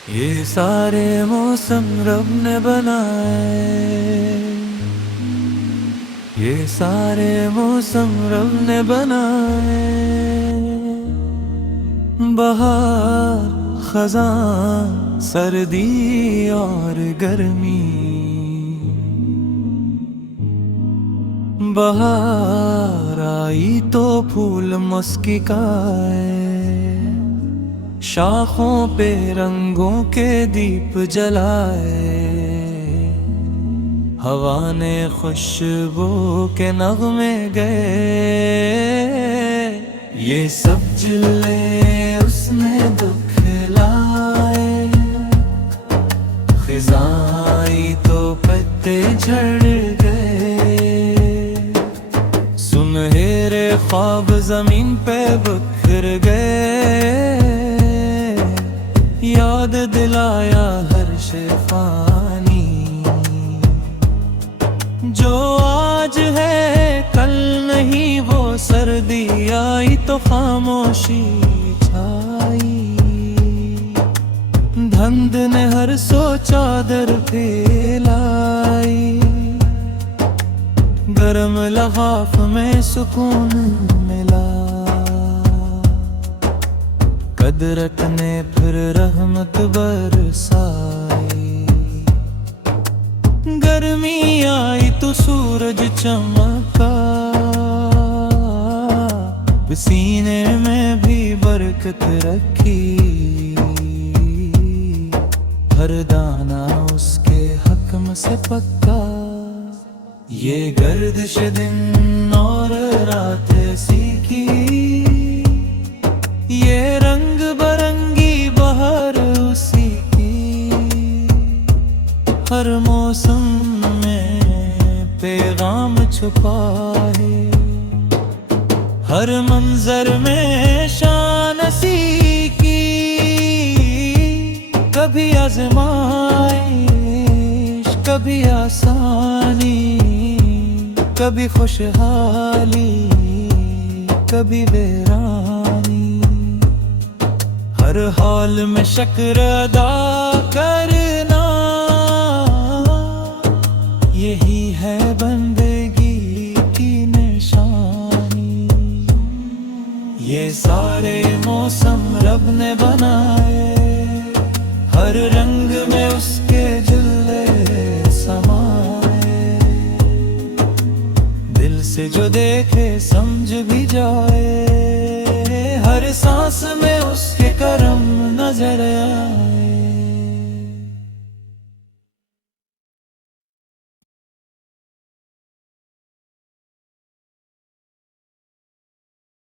ये सारे मौसम रब ने बनाए, ये सारे मौसम रब ने बनाए। बहार, खज़ां, सर्दी और गर्मी। बहार आई तो फूल मुस्किराए, शाखों पे रंगों के दीप जलाए। हवा ने खुशबू के नगमे गए, ये सब जिले उसने दुख लाए। खिज़ां तो पत्ते झड़ गए, सुनहरे ख्वाब जमीन पे बिखर गए। याद दिलाया हर शेफानी, जो आज है कल नहीं। वो सर्दी आई तो खामोशी छाई, धुंध ने हर सो चादर फैलाई। गर्म लहाफ में सुकून मिला, कुदरत ने फिर रहमत बरसाई। गर्मी आई तो सूरज चमका, सीने में भी बरकत रखी। हर दाना उसके हक्म से पक्का, ये गर्दिश दिन और रात सीखी। ये रंग बरंगी बहार उसी की, हर मौसम में पैगाम छुपा है। हर मंजर में शान सी की, कभी आज़माइश कभी आसानी। कभी खुशहाली कभी वीरानी, हर हाल में शुक्र अदा करना। यही है बंदगी की निशानी। ये सारे मौसम रब ने बनाए, हर रंग में उसके जिले समाए। दिल से जो देखे समझ भी जाए, हर सांस में